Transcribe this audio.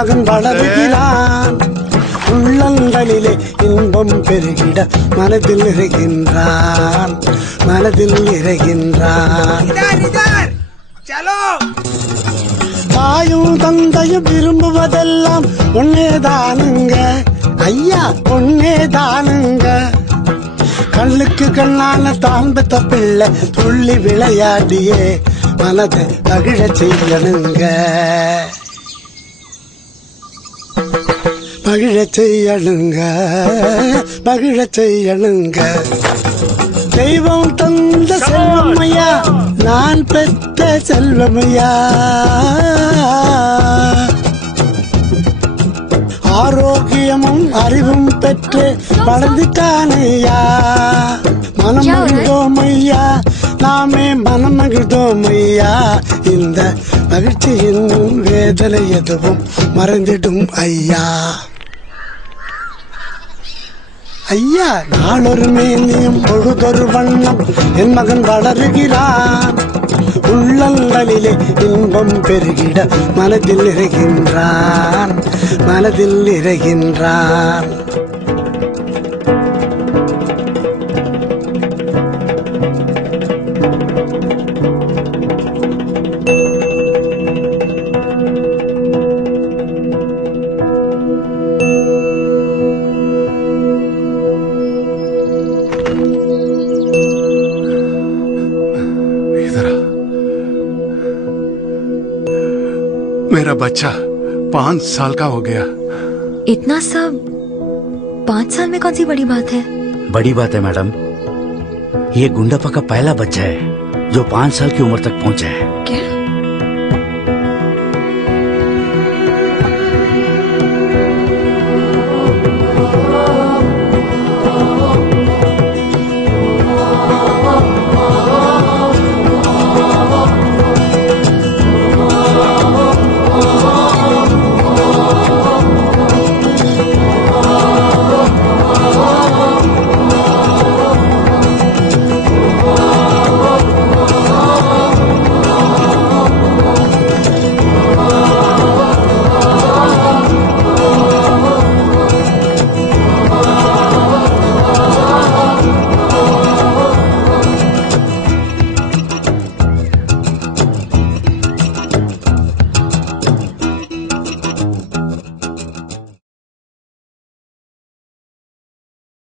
மகன் வளருகிறான். உள்ளங்களிலே இன்பம் பெருகிட மனதில் இறைகின்றான், மனதில் இறைகின்றான். தாயும் தந்தையும் விரும்புவதெல்லாம் ஒன்னேதானுங்க ஐயா, ஒன்னேதானுங்க. கண்ணுக்கு கண்ணான தான் பெத்த பிள்ளை துள்ளி விளையாடியே மனதை மகிழ செய்யணுங்க, மகிழ செய்யணுங்க, மகிழ செய்யணுங்க. தெய்வம் தந்த செல்வமையா, நான் பெற்ற செல்வமையா. ஆரோக்கியமும் அறிவும் பெற்று வளர்ந்துட்டானையா. மனம் மகிழ்ந்தோமையா, நாமே மனம் மகிழ்ந்தோமையா. இந்த மகிழ்ச்சியின் வேதனை எதுவும் மறைந்திடும் ஐயா. ஐயா, நாளொரு மேனியும் பொழுதொரு வண்ணம் என் மகன் வளருகிறான். உள்ளங்களிலே இன்பம் பெருகிட மனதில் இறைகின்றான், மனதில் இறைகின்றான். मेरा बच्चा 5 साल का हो गया। इतना सब 5 साल में कौन सी बड़ी बात है? बड़ी बात है मैडम, ये गुंडापा का पहला बच्चा है जो 5 साल की उम्र तक पहुंचा है। क्या?